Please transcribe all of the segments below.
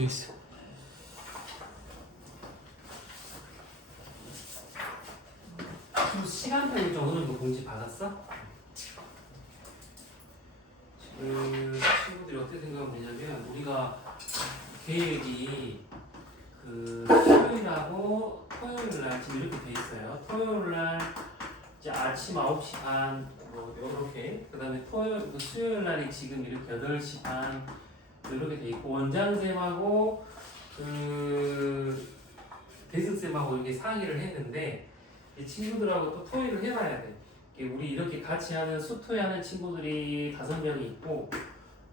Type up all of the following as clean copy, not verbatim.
됐어. 그 시간표를 좀 어느 정도 공지 받았어? 지금 친구들이 어떻게 생각하면 되냐면 우리가 계획이 그 수요일하고 토요일날 지금 이렇게 돼 있어요. 토요일날 이제 아침 9시 반 뭐 이렇게 그 다음에 수요일날이 지금 이렇게 8시 반 이렇게 돼 있고 원장쌤하고 그 대승쌤하고 이렇게 상의를 했는데 이 친구들하고 또 토의를 해봐야 돼. 우리 이렇게 같이 하는 수토하는 친구들이 5명이 있고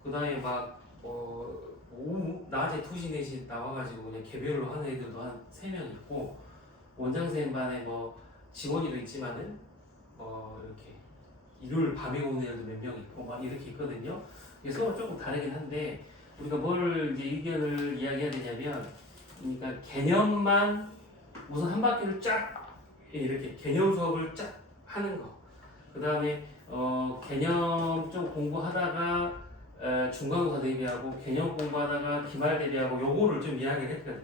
그 다음에 막 오후 낮에 2시 4시 나와가지고 그냥 개별로 하는 애들도 한 3명 있고 원장쌤 반에 뭐 직원이도 있지만은 이렇게 일요일 밤에 오는 애들도 몇 명 있고 막 이렇게 있거든요. 서로 조금 다르긴 한데 우리가 뭘 이제 의견을 이야기해야 되냐면 그러니까 개념만 우선 한 바퀴를 쫙 이렇게 개념 수업을 쫙 하는 거. 그 다음에 개념 좀 공부하다가 중간고사 대비하고 개념 공부하다가 기말 대비하고 요거를 좀 이야기를 했거든.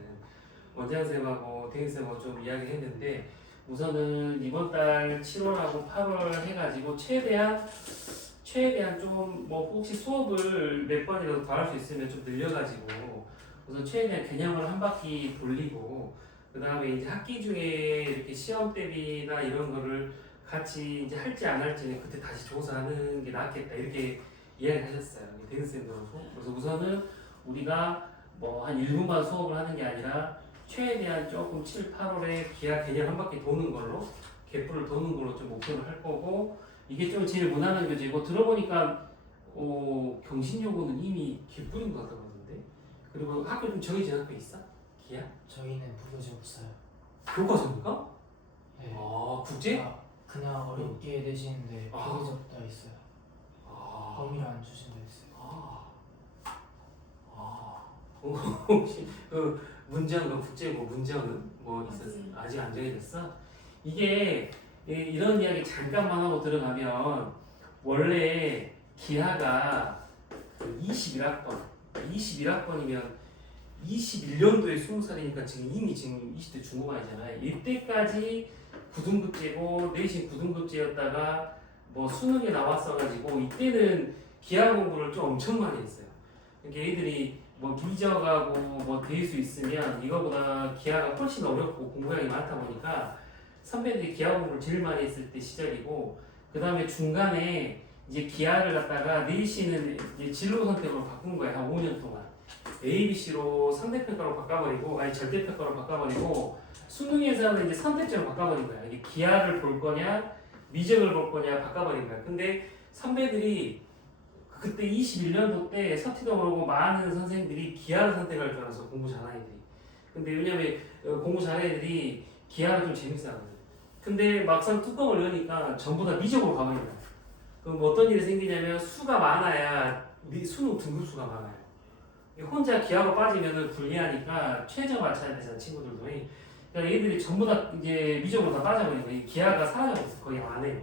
원장쌤하고 대인쌤하고 좀 이야기를 했는데 우선은 이번 달 7월하고 8월 해가지고 최대한 좀 뭐 혹시 수업을 몇 번이라도 더 할 수 있으면 좀 늘려가지고 우선 최대한 개념을 한 바퀴 돌리고 그 다음에 이제 학기 중에 이렇게 시험 대비나 이런 거를 같이 이제 할지 안 할지는 그때 다시 조사하는 게 낫겠다 이렇게 이야기하셨어요. 대인쌤도 그래서 우선은 우리가 뭐 한 1분만 수업을 하는 게 아니라 최대한 조금 7, 8월에 기하 개념 한 바퀴 도는 걸로 개풀을 도는 걸로 좀 목표를 할 거고 이게 좀 제일 무난한 교재고 들어보니까 경신여고는 이미 개뿔인 것 같던데 그리고 학교 좀 정해진 학교 있어? 기하? 저희는 부교재 없어요. 교과서입니까? 네. 아 국제? 그냥 어렵게 내시는데 부교재 없다 있어요. 범위를 안 주신다 했어요. 혹시 그 문제가 국제고 문제는 뭐 있었어? 아직 안 정해졌어? 이게 이런 이야기 잠깐만 하고 들어가면 원래 기하가 21학번이면 21년도에 20살이니까 지금 이미 지금 20대 중후반이잖아요. 이때까지 9등급제고 내신 9등급제였다가 뭐 수능에 나왔어가지고 이때는 기하 공부를 좀 엄청 많이 했어요. 그러니까 애들이 뭐 미적하고 뭐 될 수 있으면 이거보다 기하가 훨씬 어렵고 공부량이 많다 보니까 선배들이 기하 공부를 제일 많이 했을 때 시절이고 그 다음에 중간에 이제 기하를 갖다가 내신은 이제 진로 선택으로 바꾼 거야. 한 5년 동안 ABC로 상대평가로 바꿔버리고 아니 절대평가로 바꿔버리고 수능에서는 이제 선택적으로 바꿔버린 거야. 이게 기하를 볼 거냐 미적을 볼 거냐 바꿔버린 거야. 근데 선배들이 그때 21년도 때 서티도 모르고 많은 선생님들이 기하를 선택할 줄 알아서 공부 잘하는 애들이. 근데 왜냐면 공부 잘하는 애들이 기하가 좀 재밌어 하거든. 근데 막상 뚜껑을 여니까 전부 다 미적으로 가버린 거야. 그럼 어떤 일이 생기냐면 수가 많아야 수능 등급수가 많아요. 혼자 기하로 빠지면 불리하니까 최저 맞춰야 되잖아 친구들도. 그러니까 얘들이 전부 다 이제 미적으로 다 빠져버린 거야. 기하가 사라져버렸어 거의 안 해요.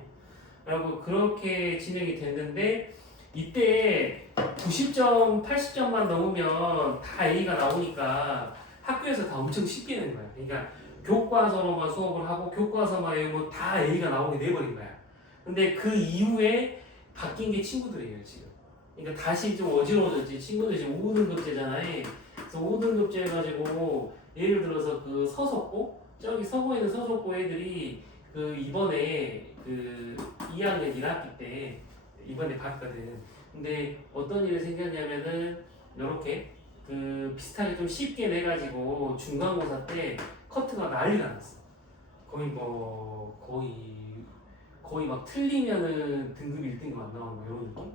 그리고 그렇게 진행이 됐는데 이때 90점, 80점만 넘으면 다 A가 나오니까 학교에서 다 엄청 쉽게 낸 거야. 그러니까 교과서로만 수업을 하고 교과서만 외우면 다 A가 나오게 돼버린 거야. 근데 그 이후에 바뀐 게 친구들이에요 지금. 그러니까 다시 좀 어지러워졌지. 친구들 지금 5등급제잖아요. 그래서 5등급제 해가지고 예를 들어서 그 서석고 저기 서고에 있는 서석고 애들이 그 이번에 그 2학년 1학기 때 이번에 봤거든. 근데 어떤 일이 생겼냐면은 이렇게 그 비슷하게 좀 쉽게 내가지고 중간고사 때 커트가 난리가 났어. 거의 막 틀리면은 등급 1등급 안 나오는 거 이런 느낌.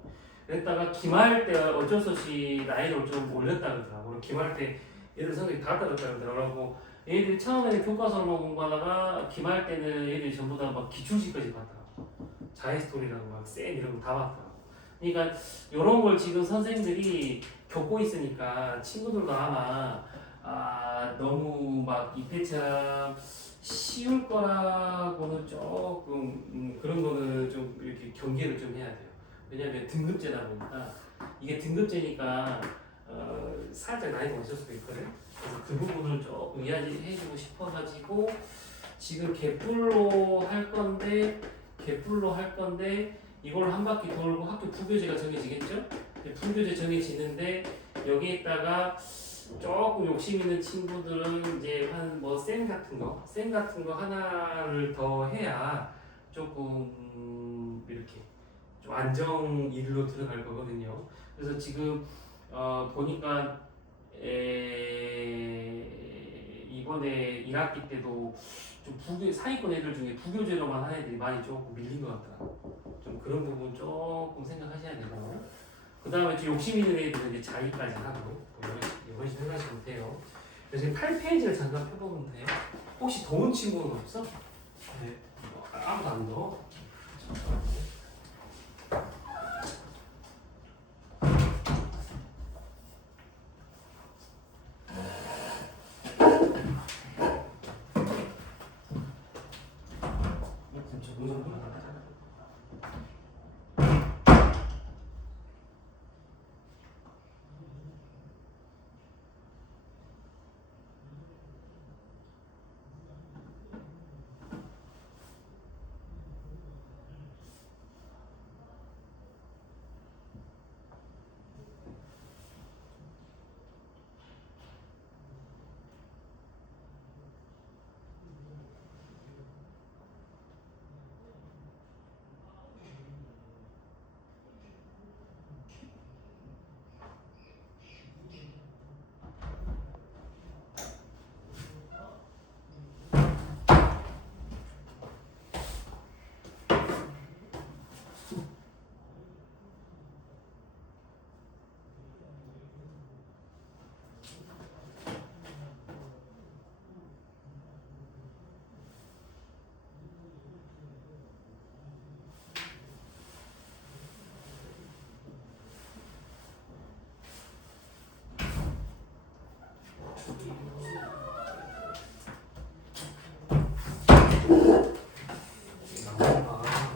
그랬다가 기말 때 어쩔 수 없이 나이를 좀 올렸다 그러더라고. 기말 때 얘들 성적이 다 떨어졌다 그러더라고. 얘들이 처음에는 교과서로만 공부하다가 기말 때는 얘들이 전부 다 막 기출식까지 봤더라고. 자이스토리라고 막 쌤 이런 거 다 봤더라고. 그러니까 이런 걸 지금 선생님들이 겪고 있으니까 친구들도 아마 너무 막 이때처럼 쉬울 거라고는 조금 그런 거는 좀 이렇게 경계를 좀 해야 돼요. 왜냐하면 등급제다 보니까 이게 등급제니까 살짝 나이가 있을 수도 있거든. 그래서 그 부분을 조금 이야기해주고 싶어가지고 지금 개뿔로 할 건데 이걸 한 바퀴 돌고 학교 부교재가 정해지겠죠? 부교재 정해지는데 여기에다가 조금 욕심 있는 친구들은 이제 한 뭐 쌤 같은 거 하나를 더 해야 조금 이렇게 좀 안정 일로 들어갈 거거든요. 그래서 지금 보니까 이번에 1학기 때도 좀 상위권 애들 중에 부교재로만 하는 애들이 많이 조금 밀린 것 같더라고. 좀 그런 부분 조금 생각하셔야 되고, 그 다음에 좀 욕심 있는 애들은 이제 자기까지 하고 이런 식으로 생각하시면 돼요. 그래서 8페이지를 잠깐 펴보면 돼요. 혹시 더운 친구는 없어? 네. 아무도 안 더워?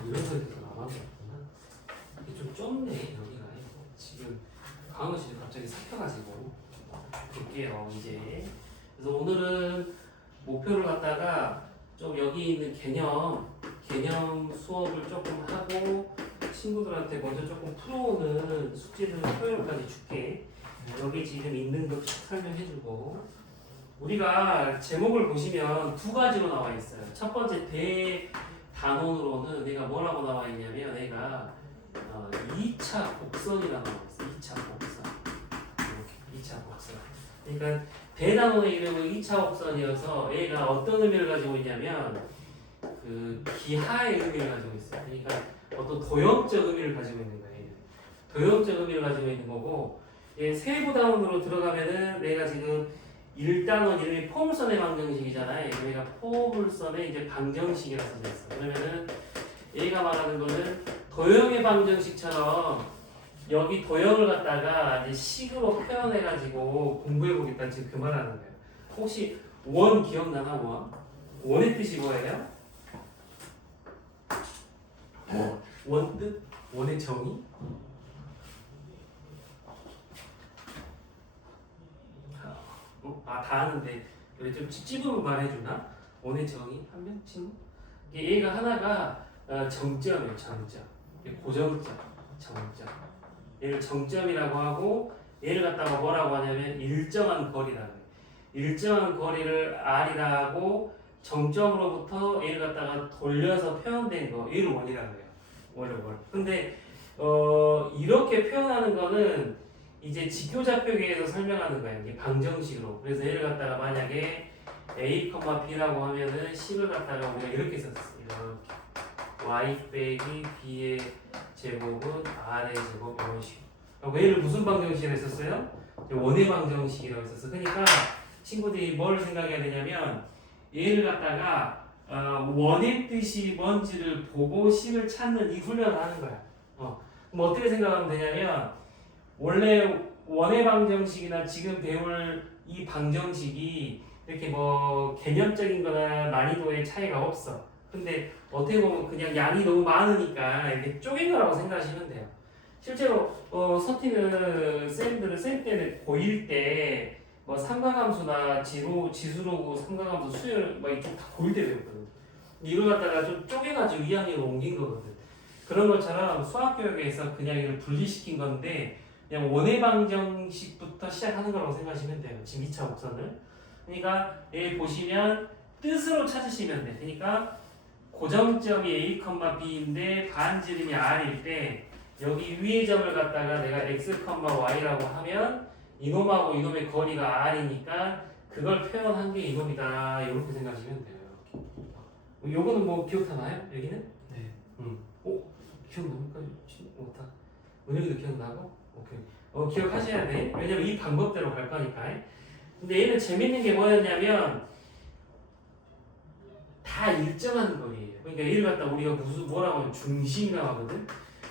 이런 소리가 남았었구나. 이게 좀 좁네 여기가. 지금 강의실이 갑자기 섞여가지고 볼게요 이제. 그래서 오늘은 목표를 갖다가 좀 여기 있는 개념 수업을 조금 하고 친구들한테 먼저 조금 풀어오는 숙제를 토요일까지 줄게. 여기 지금 있는 거 쭉 설명해주고, 우리가 제목을 보시면 두 가지로 나와 있어요. 첫 번째 대단원으로는 내가 뭐라고 나와 있냐면 내가 2차 곡선이라고 나와 있어. 2차 곡선. 이렇게 2차 곡선. 그러니까 대단원의 이름은 2차 곡선이어서 얘가 어떤 의미를 가지고 있냐면 그 기하의 의미를 가지고 있어요. 그러니까 어떤 도형적 의미를 가지고 있는 거예요. 도형적 의미를 가지고 있는 거고, 얘 세부 단원으로 들어가면은 내가 지금 1단원 이름이 포물선의 방정식이잖아요. 얘가 포물선의 이제 방정식이라고 써져 있어. 그러면은 얘가 말하는 거는 도형의 방정식처럼 여기 도형을 갖다가 이제 식으로 표현해가지고 공부해보겠다 지금 그 말하는 거예요. 혹시 원 기억나나? 원의 뜻이 뭐예요? 원 뜻? 원의 정의? 다 아는데 그래 좀 찝찝으로 말해주나? 원의 정의? 한 명? 친구? 얘가 하나가 정점이에요. 정점. 고정점. 정점. 얘를 정점이라고 하고, 얘를 갖다가 뭐라고 하냐면 일정한 거리라고 해요. 일정한 거리를 R이라 하고, 정점으로부터 얘를 갖다가 돌려서 표현된 거, 얘를 원이라고 해요. 월. 근데 이렇게 표현하는 거는 이제 직교좌표계에서 설명하는 거예요. 이게 방정식으로. 그래서 얘를 갖다가 만약에 A, B라고 하면은 식을 갖다가 우리가 이렇게 썼어요. 이렇게 y 빼기 b의 제곱은 r의 제곱 이런 식으로. 그리고 얘를 무슨 방정식이라고 했었어요? 원의 방정식이라고 했었어. 그러니까 친구들이 뭘 생각해야 되냐면 얘를 갖다가 원의 뜻이 뭔지를 보고 식을 찾는 이 훈련을 하는 거야. 그럼 어떻게 생각하면 되냐면, 원래 원의 방정식이나 지금 배울 이 방정식이 이렇게 뭐 개념적인 거나 난이도의 차이가 없어. 근데 어떻게 보면 그냥 양이 너무 많으니까 이렇게 쪼갠 거라고 생각하시면 돼요. 실제로 서티는 쌤들은 쌤 때는 고1 때 뭐 삼각함수나 지수로고 삼각함수 수열 뭐 이쪽 다 고1 때 배웠거든. 이걸 갖다가 좀 쪼개가지고 2학년으로 옮긴 거거든. 그런 것처럼 수학 교육에서 그냥 이걸 분리시킨 건데 그냥 원의 방정식부터 시작하는 거라고 생각하시면 돼요. 지금 2차 곡선을. 그러니까 여기 보시면 뜻으로 찾으시면 돼. 그러니까 고정점이 A, B인데 반지름이 R일 때 여기 위의 점을 갖다가 내가 X, Y라고 하면 이놈하고 이놈의 거리가 R이니까 그걸 표현한 게 이놈이다. 이렇게 생각하시면 돼요. 요거는 뭐 기억하나요? 여기는? 네. 기억납니까? 못하. 은혁이도 기억나고? 오케이. 기억하셔야 돼. 왜냐면 이 방법대로 갈 거니까. 근데 얘는 재밌는 게 뭐였냐면 다 일정한 거리예요. 그러니까 얘를 갖다 우리가 뭐라고 하면 중심이라고 하거든.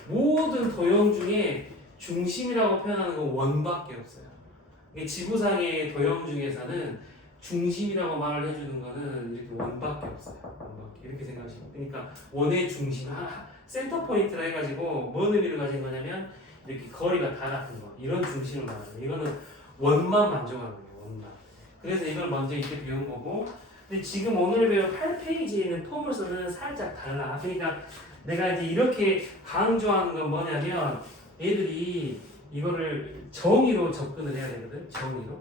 모든 도형 중에 중심이라고 표현하는 건 원밖에 없어요. 지구상의 도형 중에서는 중심이라고 말을 해주는 거는 이렇게 원밖에 없어요. 원밖에. 이렇게 생각하시면. 그러니까 원의 중심, 센터 포인트라 해가지고 뭔 의미를 가진 거냐면 이렇게 거리가 다 같은 거. 이런 중심을 말하는 거예요. 이거는 원만 만족하는 거예요. 원만. 그래서 이걸 먼저 이렇게 배운 거고. 근데 지금 오늘 배운 8페이지에 있는 포물선은 살짝 달라. 그러니까 내가 이제 이렇게 강조하는 건 뭐냐면 애들이 이거를 정의로 접근을 해야 되거든. 정의로.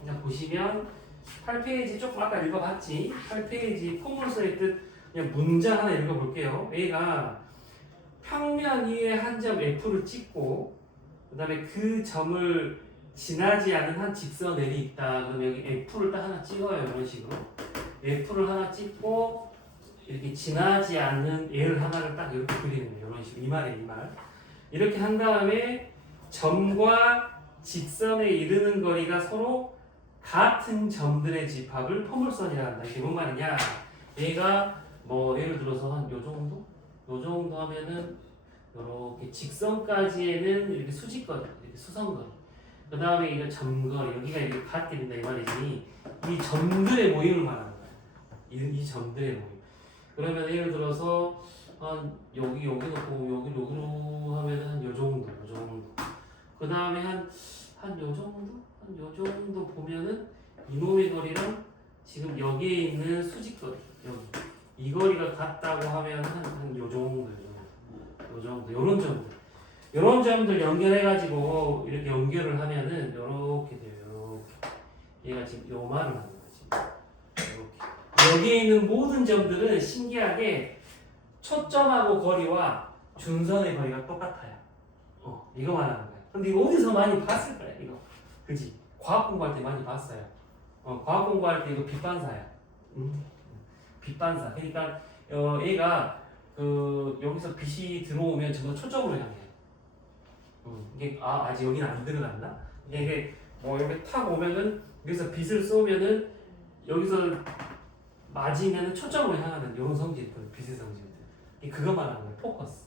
그냥 보시면 8페이지 조금 아까 읽어봤지. 8페이지 포물선의 뜻 그냥 문장 하나 읽어볼게요. A가 평면 위에 한 점 F를 찍고 그 다음에 그 점을 지나지 않은 한 직선 L이 있다. 그럼 여기 F를 딱 하나 찍어요. 이런 식으로. F를 하나 찍고 이렇게 지나지 않는 L 하나를 딱 이렇게 그리는 거예요. 이런 식으로. 이 말이에요. 이 말. 이렇게 한 다음에 점과 직선에 이르는 거리가 서로 같은 점들의 집합을 포물선이라 한다. 이게 뭔 말이냐? 얘가 뭐 예를 들어서 한 요 정도? 요 정도 하면은 이렇게 직선까지에는 이렇게 수직거리, 이렇게 수선거리. 그 다음에 이거 점거리, 여기가 이렇게 같게 된다 이 말이지. 이 점들의 모임을 말하는 거야. 이 점들의 모임. 그러면 예를 들어서 한 여기 놓고 여기로 하면 한 요 정도. 그 다음에 한 요 정도 보면은 이놈의 거리랑 지금 여기에 있는 수직거리 여기 이 거리가 같다고 하면 한 요 정도. 요런 점들 연결해가지고 이렇게 연결을 하면은 이렇게 돼요. 얘가 지금 요 말을 하는 거지. 이렇게. 여기에 있는 모든 점들은 신기하게 초점하고 거리와 준선의 거리가 똑같아요. 이거 말하는 거야. 근데 이거 어디서 많이 봤을 거야, 이거. 그지? 과학 공부할 때 많이 봤어요. 과학 공부할 때 이거 빛반사야. 빛반사. 그러니까 얘가 여기서 빛이 들어오면 전부 초점으로 향해요. 이게 아직 여기는 안 들어갔나? 이게 뭐 이렇게 탁 오면은 여기서 빛을 쏘면은 여기서 맞으면은 초점으로 향하는 이런 성질, 빛의 성질들. 그거 말하는 거예요. 포커스.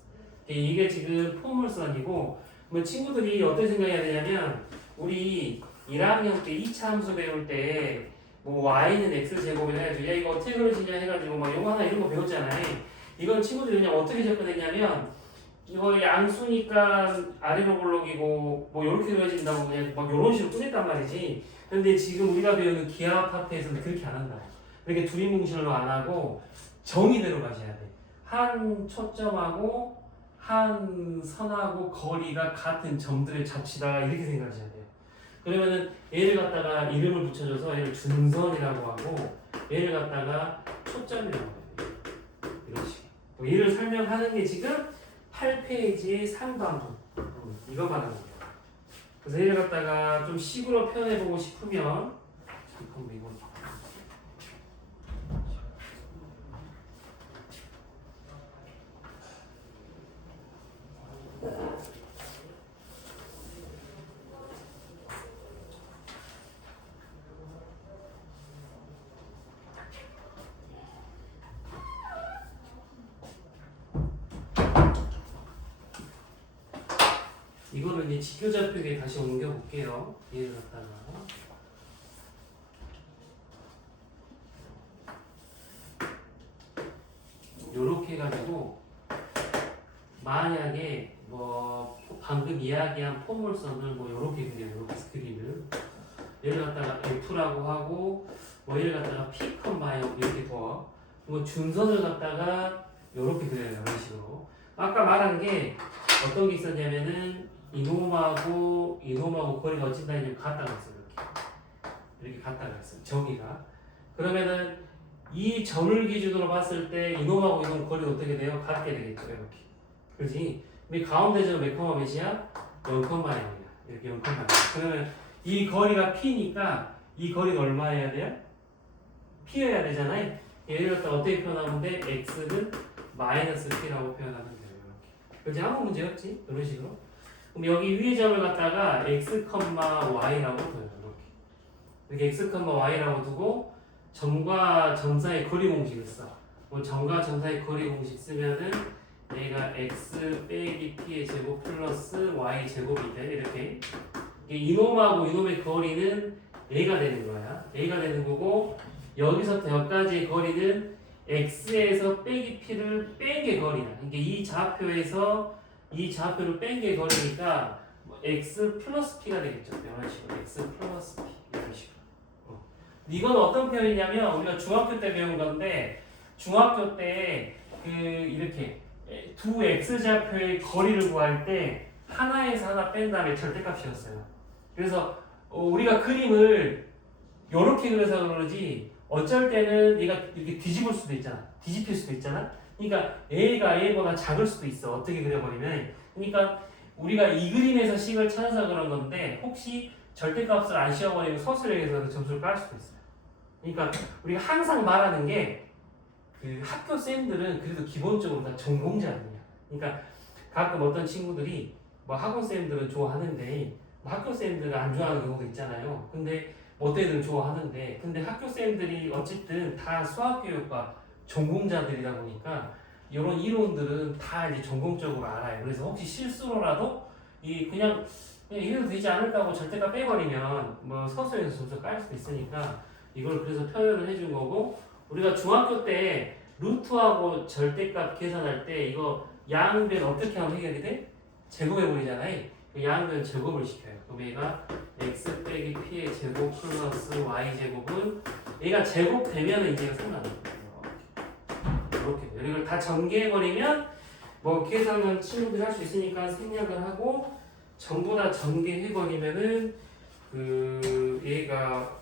이게 지금 포물선이고, 뭐 친구들이 어떻게 생각해야 되냐면 우리 1학년 때 2차 함수 배울 때 뭐 y는 x 제곱이라 해가지고 야 이거 어떻게 그려지냐 해가지고 막 영어 하나 이런 거 배웠잖아요. 이건 친구들이 그냥 어떻게 접근했냐면 이거 양수니까 아래로 볼록이고 뭐 이렇게 그려진다고 그냥 막 이런 식으로 꾸몄단 말이지. 근데 지금 우리가 배우는 기하 파트에서는 그렇게 안 한다. 그렇게 두리뭉실로 안 하고 정의대로 가셔야 돼. 한 초점하고 한 선하고 거리가 같은 점들의 잡치다 이렇게 생각하셔야 돼요. 그러면은 얘를 갖다가 이름을 붙여줘서 얘를 준선이라고 하고 얘를 갖다가 초점이라고 해요. 이런 식으로. 얘를 설명하는 게 지금 8페이지의 상반부. 이거 말하는 거예요. 그래서 얘를 갖다가 좀 식으로 표현해보고 싶으면 이거 이거를 이제 지표좌표에 다시 옮겨볼게요. 얘를 갖다가 요렇게 해가지고 만약에 뭐 이야기한 포물선을 뭐 이렇게 그려요. 이렇게 그림을 얘를 갖다가 F라고 하고 뭐 얘를 갖다가 P, 이렇게 둬. 뭐 준선을 갖다가 이렇게 그려요. 이런 식으로. 아까 말한 게 어떤 게 있었냐면은 이놈하고 거리가 어찌 다니냐면 같다고 했어요. 이렇게 같다고 했어요. 저기가. 그러면은 이 점을 기준으로 봤을 때 이놈하고 이놈 거리가 어떻게 돼요? 같게 되겠죠. 이렇게. 그렇지? 이 가운데 점 몇 컴마 몇이야? 0,0이야. 이렇게 0,0. 그러면 이 거리가 P니까 이 거리가 얼마여야 돼요? P여야 되잖아요. 얘를 갖다 어떻게 표현하면 돼? X는 마이너스 P라고 표현하면 돼요. 이렇게. 그렇지? 아무 문제 없지? 이런 식으로. 그럼 여기 위에 점을 갖다가 X, Y라고 둬요. 이렇게 X, Y라고 두고 점과 점 사이 거리 공식을 써. 뭐 점과 점 사이 거리 공식 쓰면은 얘가 x 빼기 p의 제곱 플러스 y 제곱이 돼. 이렇게 이놈하고 이놈의 거리는 a가 되는 거야. a가 되는 거고 여기서부터 여기까지의 거리는 x에서 빼기 p를 뺀 게 거리야. 그러니까 이 좌표에서 이 좌표를 뺀 게 거리니까 x 플러스 p가 되겠죠. 이런 식으로 x 플러스 p 이런 식으로. 이건 어떤 표현이냐면 우리가 중학교 때 배운 건데 중학교 때 그 이렇게 두 x좌표의 거리를 구할 때 하나에서 하나 뺀 다음에 절대값이었어요. 그래서 우리가 그림을 이렇게 그려서 그러지 어쩔 때는 얘가 이렇게 뒤집을 수도 있잖아. 뒤집힐 수도 있잖아. 그러니까 a가 a보다 작을 수도 있어. 어떻게 그려버리면. 그러니까 우리가 이 그림에서 식을 찾아서 그런 건데 혹시 절대값을 안 씌워버리면 서술형에서 점수를 깔 수도 있어요. 그러니까 우리가 항상 말하는 게 그 학교 쌤들은 그래도 기본적으로 다 전공자들이야. 그러니까 가끔 어떤 친구들이 뭐 학원 쌤들은 좋아하는데 뭐 학교 쌤들은 안 좋아하는 경우도 있잖아요. 근데 어떤 애들은 좋아하는데 근데 학교 쌤들이 어쨌든 다 수학교육과 전공자들이다 보니까 이런 이론들은 다 이제 전공적으로 알아요. 그래서 혹시 실수로라도 이 그냥 이래도 되지 않을까 하고 절대값 빼버리면 뭐 서술에서 점수 깔 수도 있으니까 이걸 그래서 표현을 해준 거고 우리가 중학교 때 루트하고 절대값 계산할 때 이거 양변 어떻게 하면 해결이 돼? 제곱해버리잖아요. 양변 제곱을 시켜요. 그럼 얘가 x 빼기 p의 제곱 플러스 y 제곱은 얘가 제곱되면 이제 상관없어요. 이렇게 이걸 다 전개해버리면 뭐 계산은 친구들이 할 수 있으니까 생략을 하고 전부 다 전개해버리면은 그 얘가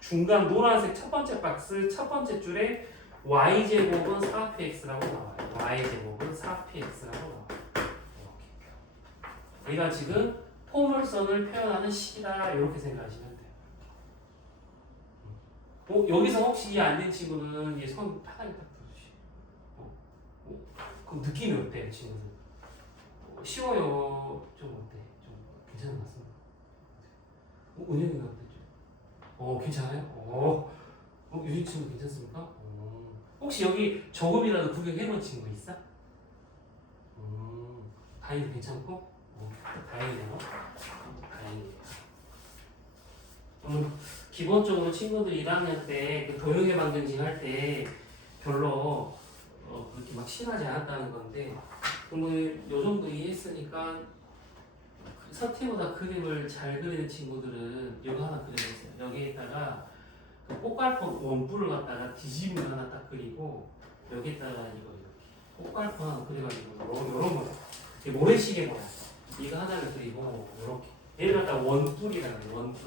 중간 노란색 첫 번째 박스 첫 번째 줄에 y제곱은 4px라고 나와요. y제곱은 4px라고 나와요. 이렇게. 얘가 지금 포물선을 표현하는 식이다. 이렇게 생각하시면 돼요. 여기서 혹시 이해 안 된 친구는 이제 손 편하게 딱 들어주시고. 그럼 느낌이 어때요, 친구는? 쉬워요? 좀 어때? 좀 괜찮은 것 같습니다. 은영이가 어땠죠? 괜찮아요? 유진 친구 괜찮습니까? 혹시 여기 저금이라도 구경해본 친구 있어? 다행히 괜찮고? 다행이네요. 다행이네요. 기본적으로 친구들이 1학년 때 그 도형의 방정식 할 때 별로 그렇게 막 친하지 않았다는 건데 요 정도 이해했으니까 서태보다 그림을 잘 그리는 친구들은 이거 하나 그려보세요. 여기에다가 그 꽃갈콘 원뿔을 갖다가 뒤집은 거 하나 딱 그리고 여기에다가 이거 이렇게 꽃갈콘 하나 그려가지고 요런 거 모래시계 모양 이거 하나를 그리고 요렇게 얘를 갖다가 원뿔이라고 해요. 원뿔.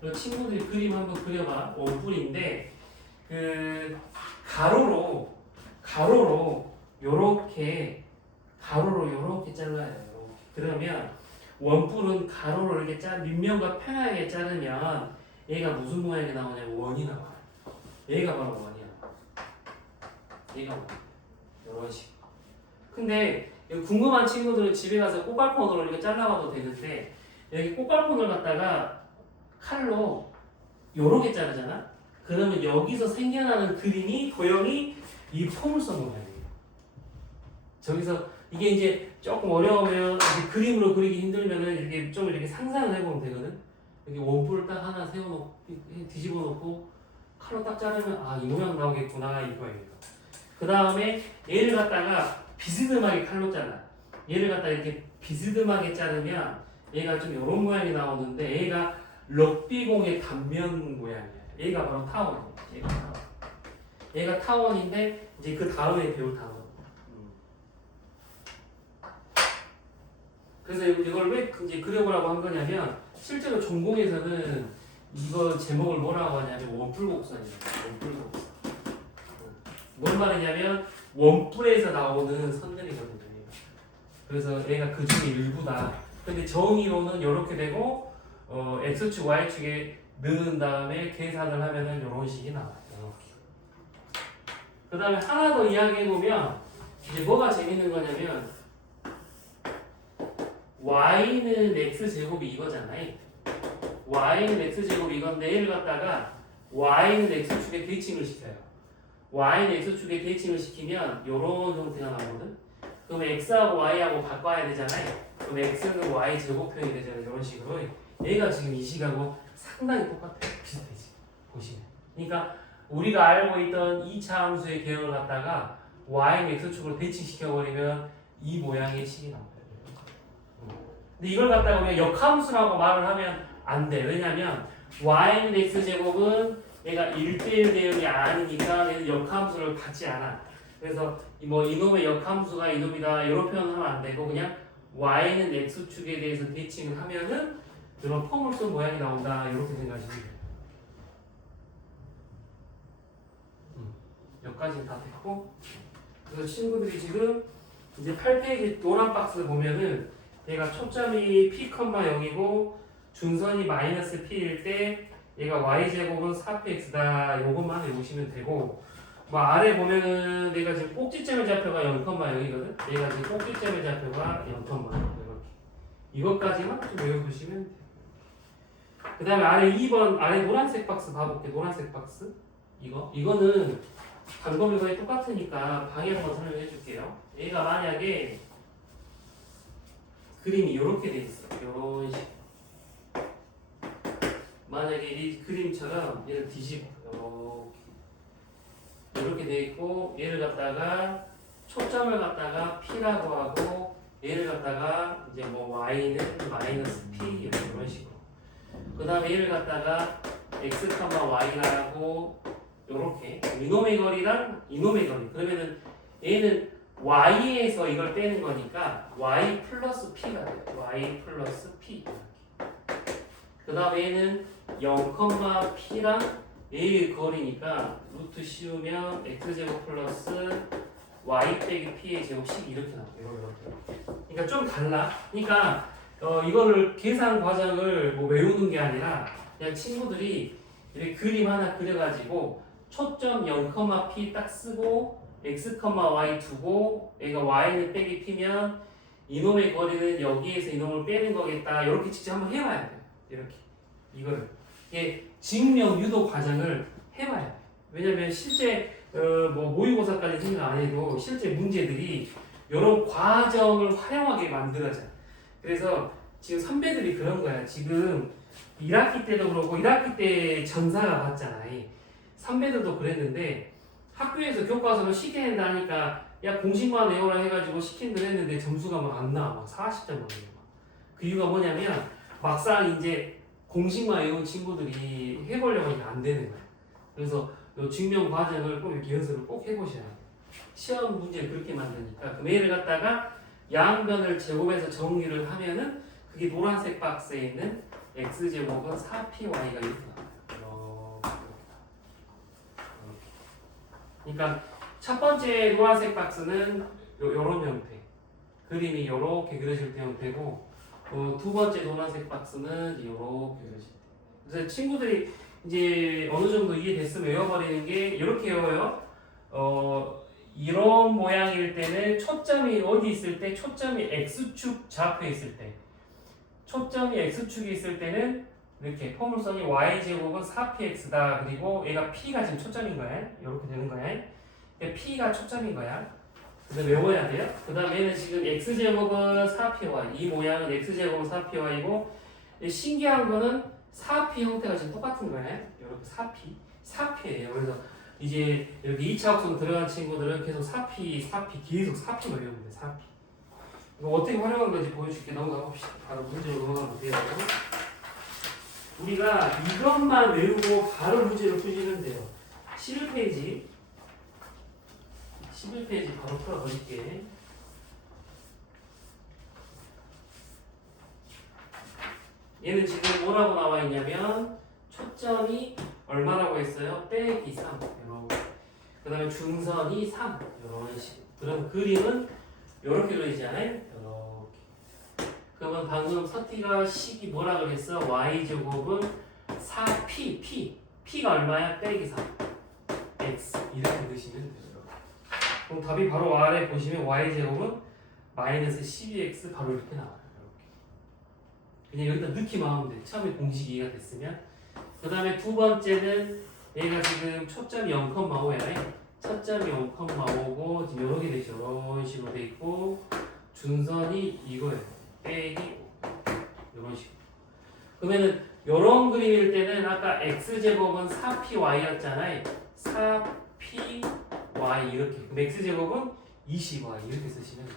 그리고 친구들이 그림 한번 그려봐. 원뿔인데 그 가로로 요렇게 잘라요. 요렇게. 그러면 원뿔은 가로로 이렇게 밑면과 평행하게 자르면 얘가 무슨 모양이 나오냐면 원이 나와요. 얘가 바로 원이야. 얘가 원. 이런 식으로. 근데 궁금한 친구들은 집에 가서 꽃갈콘으로 이렇게 잘라봐도 되는데 여기 꽃갈콘을 갖다가 칼로 요렇게 자르잖아. 그러면 여기서 생겨나는 그림이 도형이 이 포물선 모양이에요. 저기서 이게 이제 조금 어려우면 그림으로 그리기 힘들면은 이렇게 좀 이렇게 상상을 해보면 되거든. 여기 원뿔을 딱 하나 세워놓고 뒤집어 놓고 칼로 딱 자르면 이 모양 나오겠구나 이거예요. 그 다음에 얘를 갖다가 비스듬하게 칼로 잘라. 얘를 갖다 이렇게 비스듬하게 자르면 얘가 좀 이런 모양이 나오는데 얘가 럭비공의 단면 모양이야. 얘가 바로 타원이야. 얘가 타원. 얘가 타원인데 이제 그 다음에 배울 단어. 그래서 이걸 왜 이제 그려보라고 한 거냐면 실제로 전공에서는 이거 제목을 뭐라고 하냐면 원뿔곡선이에요. 원뿔곡선. 뭔 말이냐면 원뿔에서 나오는 선들이거든요. 그래서 얘가 그 중에 일부다. 근데 정의로는 이렇게 되고 x축, y축에 넣은 다음에 계산을 하면은 이런 식이 나와요. 그 다음에 하나 더 이야기해보면 이제 뭐가 재밌는 거냐면 y는 x제곱이 이거잖아요. y는 x제곱이 이건데 얘를 갖다가 y는 x축에 대칭을 시켜요. y는 x축에 대칭을 시키면 이런 형태가 나오거든. 그럼 x하고 y하고 바꿔야 되잖아요. 그럼 x는 y 제곱편이 되잖아요. 이런 식으로. 얘가 지금 이 식하고 상당히 똑같아요. 비슷해지. 보시면. 그러니까 우리가 알고 있던 2차 함수의 개형을 갖다가 y는 x축으로 대칭시켜버리면 이 모양의 식이 나와요. 근데 이걸 갖다가 우리가 역함수라고 말을 하면 안 돼. 왜냐면 y는 x제곱은 얘가 1대1 대응이 아니니까 얘는 역함수를 갖지 않아. 그래서 뭐 이놈의 역함수가 이놈이다 이런 표현하면 안 되고 그냥 y는 x축에 대해서 대칭을 하면은 이런 포물선 모양이 나온다 이렇게 생각하시면 돼요. 여기까지는 다 됐고 그래서 친구들이 지금 이제 8페이지 노란 박스 보면은 얘가 초점이 p, 0이고 준선이 마이너스 p일 때 얘가 y제곱은 4px다 요것만 외우시면 되고 뭐 아래 보면은 내가 지금 꼭지점의 좌표가 0,0이거든. 얘가 지금 꼭지점의 좌표가 0,0 이렇게 이것까지만 좀 외워두시면 돼요. 그 다음에 아래 2번 아래 노란색 박스 봐볼게. 노란색 박스 이거는 방법이 거의 똑같으니까 방해 한번 설명해 줄게요. 얘가 만약에 그림이 이렇게 돼 있어. 이런 식. 만약에 이 그림처럼 얘를 뒤집어 이렇게 돼 있고 얘를 갖다가 초점을 갖다가 p라고 하고 얘를 갖다가 이제 뭐 y는 마이너스 p 이런 식으로. 그 다음에 얘를 갖다가 x, y라고 요렇게 이놈의 거리랑 이놈의 거리. 그러면은 얘는 y에서 이걸 빼는 거니까 y 플러스 p가 돼요. y 플러스 p. 그 다음에 얘는 0,p랑 얘의 거리니까 루트 씌우면 x제곱 플러스 y 빼기 p의 제곱식 이렇게 나와요. 그러니까 좀 달라. 그러니까 이거를 계산 과정을 뭐 외우는 게 아니라 그냥 친구들이 이렇게 그림 하나 그려가지고 초점 0,p 딱 쓰고 x, y 두고 얘가 y는 빼기 p면 이놈의 거리는 여기에서 이놈을 빼는 거겠다. 이렇게 직접 한번 해봐야 돼요. 이렇게 이거를 이게 증명 유도 과정을 해봐야 돼요. 왜냐면 실제 뭐 모의고사까지 생각 안 해도 실제 문제들이 이런 과정을 활용하게 만들어져요. 그래서 지금 선배들이 그런 거야. 지금 1학기 때도 그렇고 1학기 때 전사가 봤잖아요. 선배들도 그랬는데 학교에서 교과서를 시켜야 된다 하니까 야 공식만 외우라 해가지고 시킨들 했는데 점수가 막 안 나와. 막 40점 나오는 거. 그 이유가 뭐냐면 막상 이제 공식만 외운 친구들이 해보려고 하니까 안 되는 거야. 그래서 이 증명 과정을 꼭 이렇게 연습을 꼭 해보셔야 돼요. 시험 문제를 그렇게 만드니까. 그럼 얘를 갖다가 양변을 제곱해서 정리를 하면은 그게 노란색 박스에 있는 x제곱은 4py가 이렇게 나와요. 그러니까 첫 번째 노란색 박스는 요런 형태. 그림이 이렇게 그려질 때 형태고 두 번째 노란색 박스는 이렇게 그려질 때. 그래서 친구들이 이제 어느 정도 이해됐으면 외워버리는 게 이렇게 외워요. 이런 모양일 때는 초점이 어디 있을 때? 초점이 x축 좌표에 있을 때. 초점이 x축에 있을 때는 이렇게 포물선이 y제곱은 4px다. 그리고 얘가 p가 지금 초점인 거야. 이렇게 되는 거야. p가 초점인 거야. 그래서 외워야 돼요. 그 다음에 얘는 지금 x제곱은 4py. 이 모양은 x제곱은 4py이고 신기한 거는 4p 형태가 지금 똑같은 거야. 이렇게 4p예요. 그래서 이제 이렇게 2차 학습 들어간 친구들은 계속 4p 계속 4p만 외우면 돼. 4p. 이거 어떻게 활용한 건지 보여줄게. 넘어가 봅시다. 바로 문제로 넘어가면 돼요. 우리가 이것만 외우고 바로 문제를 푸시면 돼요. 11페이지 바로 풀어버릴게. 얘는 지금 뭐라고 나와 있냐면 초점이 얼마라고 했어요? 빼기 3. 그 다음에 중선이 3. 이런 식으로. 그럼 그림은 이렇게 그리잖아요. 이렇게. 그러면 방금 서티가 식이 뭐라 그랬어? y제곱은 4p. p가 얼마야? 빼기 3. x. 이렇게 넣으시면 돼요. 그럼 답이 바로 아래 보시면 y제곱은 마이너스 12x 바로 이렇게 나와요. 그냥 여기다 넣기만 하면 돼. 처음에 공식이 이해가 됐으면. 그 다음에 두 번째는 얘가 지금 초점이 0,5야. 초점이 0,5고 지금 이렇게 되죠. 이런 식으로 돼 있고 준선이 이거예요. 빼기 5. 이런 식으로. 그러면은 이런 그림일 때는 아까 x제곱은 4py였잖아요. 4py 이렇게. 그럼 x제곱은 20y 이렇게 쓰시면 돼요.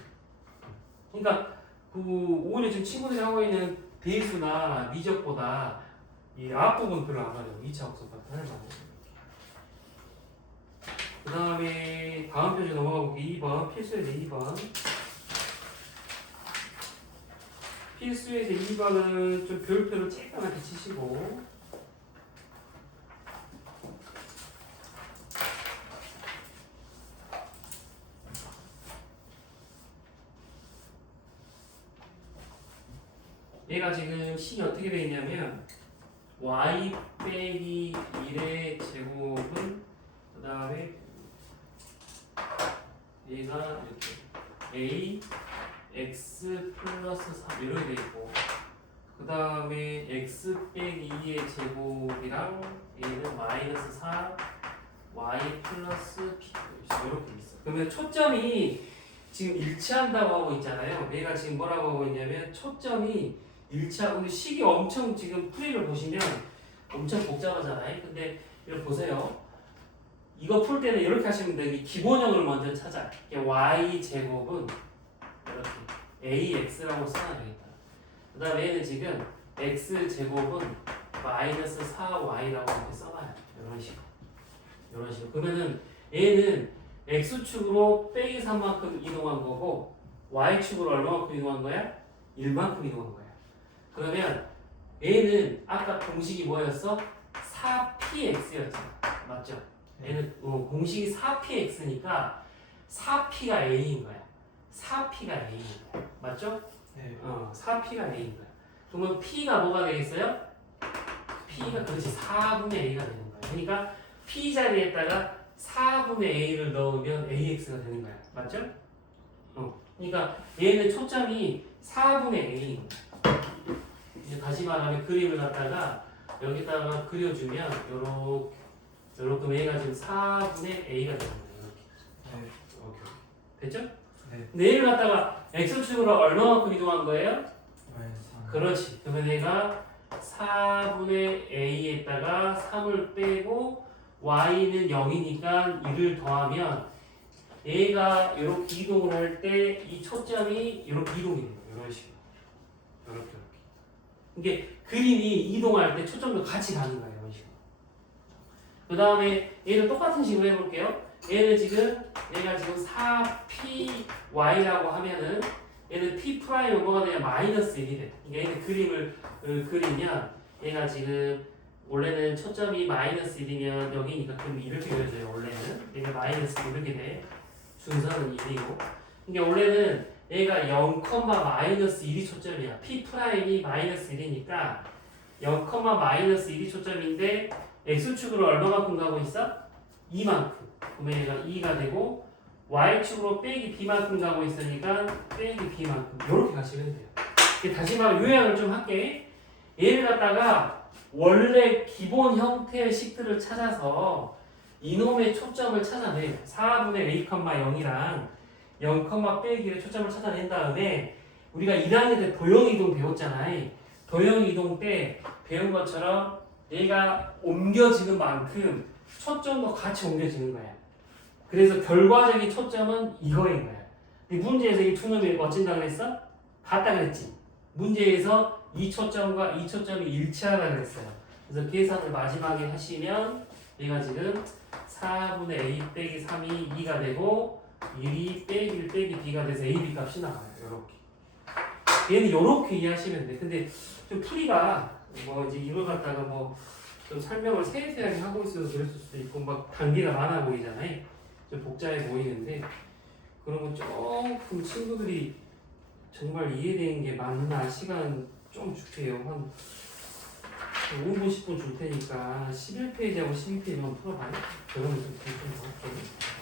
그러니까 오히려 지금 친구들이 하고 있는 배수나 미적보다 이 앞부분 별로 안 어려워. 2차函数같은 거. 그 다음에 다음 페이지 넘어가 볼게요. 2번 필수에서 2번. 필수에서 2번은 좀 별표를 쬐끔하게 치시고 얘가 지금 식이 어떻게 되어 있냐면 y 빼기 1의 제곱은 그 다음에 얘가 이렇게 a x 플러스 3 이렇게 되어 있고 그 다음에 x 빼기 2의 제곱이랑 얘는 마이너스 4 y 플러스 p 이렇게 있어. 그러면 초점이 지금 일치한다고 하고 있잖아요. 얘가 지금 뭐라고 하고 있냐면 초점이 일치하고 식이 엄청 지금 풀이를 보시면 엄청 복잡하잖아요. 근데 이렇게 보세요. 이거 풀 때는 이렇게 하시면 돼요. 기본형을 먼저 찾아. y 제곱은 이렇게 ax라고 써놔야 되겠다. 그 다음에 얘는 지금 x 제곱은 마이너스 4y라고 이렇게 써놔요. 이런 식으로. 이런 식으로. 그러면은 얘는 x축으로 빼기 3만큼 이동한 거고 y축으로 얼마만큼 이동한 거야? 1만큼 이동한 거야. 그러면 얘는 아까 공식이 뭐였어? 4px였잖아. 맞죠? 얘는 공식이 4px니까 4p가 a인 거야. 4p가 a인 거야. 맞죠? 네. 4p가 a인 거야. 그러면 p가 뭐가 되겠어요? p가 그렇지 4분의 a가 되는 거야. 그러니까 p 자리에다가 4분의 a를 넣으면 ax가 되는 거야. 맞죠? 그러니까 얘는 초점이 4분의 a인 거야. 이제 다시 말하면 그림을 갖다가 여기다가 그려주면 요렇게 얘가 지금 4분의 a가 되는 거예요. 이렇게. 네. 오케이. 됐죠? 네. 근데 얘를 갖다가 x축으로 얼마만큼 이동한 거예요? 마이너스 3. 그렇지. 그러면 얘가 4분의 a에다가 3을 빼고 y는 0이니까 1을 더하면 얘가 이렇게 이동을 할 때 이 초점이 이렇게 이동이 되는 거예요. 이런 식으로. 이렇게. 이게 그림이 이동할 때 초점도 같이 가는 거예요. 이런 식으로. 그 다음에 얘는 똑같은 식으로 해볼게요. 얘는 지금 얘가 지금 4py라고 하면은 얘는 p 프라임은 뭐가 되냐 마이너스 1이 돼. 그러니까 얘는 그림을 그리면 얘가 지금 원래는 초점이 마이너스 1이면 여기니까 그럼 이렇게 그려져요. 원래는 얘가 마이너스 이렇게 돼. 준선은 1이고. 그러니까 원래는 얘가 0, 마이너스 1이 초점이야. p 프라임이 마이너스 1이니까 0, 마이너스 1이 초점인데 x축으로 얼마만큼 가고 있어? 2만큼. 그러면 얘가 2가 되고 y축으로 빼기 b만큼 가고 있으니까 빼기 b만큼 이렇게 가시면 돼요. 다시 말해 요약을 좀 할게. 얘를 갖다가 원래 기본 형태의 식들을 찾아서 이놈의 초점을 찾아내요. 4분의 a, 0이랑 0, 빼기를 초점을 찾아낸 다음에 우리가 1학년 때 도형이동 배웠잖아요. 도형이동 때 배운 것처럼 얘가 옮겨지는 만큼 초점도 같이 옮겨지는 거야. 그래서 결과적인 초점은 이거인 거야. 근데 문제에서 이 두 놈이 어찐다 그랬어? 같다 그랬지. 문제에서 이 초점과 이 초점이 일치하다 그랬어요. 그래서 계산을 마지막에 하시면 얘가 지금 4분의 a 빼기 3이 2가 되고 1이 빼기 1 빼기 b가 돼서 a, b 값이 나와요. 요렇게. 얘는 요렇게 이해하시면 돼. 근데 좀 풀이가 뭐 이제 이걸 갖다가 뭐 좀 설명을 세세하게 하고 있어서 그랬을 수도 있고 막 단계가 많아 보이잖아요. 좀 복잡해 보이는데 그런 거 조금 친구들이 정말 이해되는 게 맞나 시간 좀 줄게요. 한 5분 10분 줄 테니까 11페이지하고 12페이지만 풀어봐요. 그러면 좀 괜찮을 것 같아요.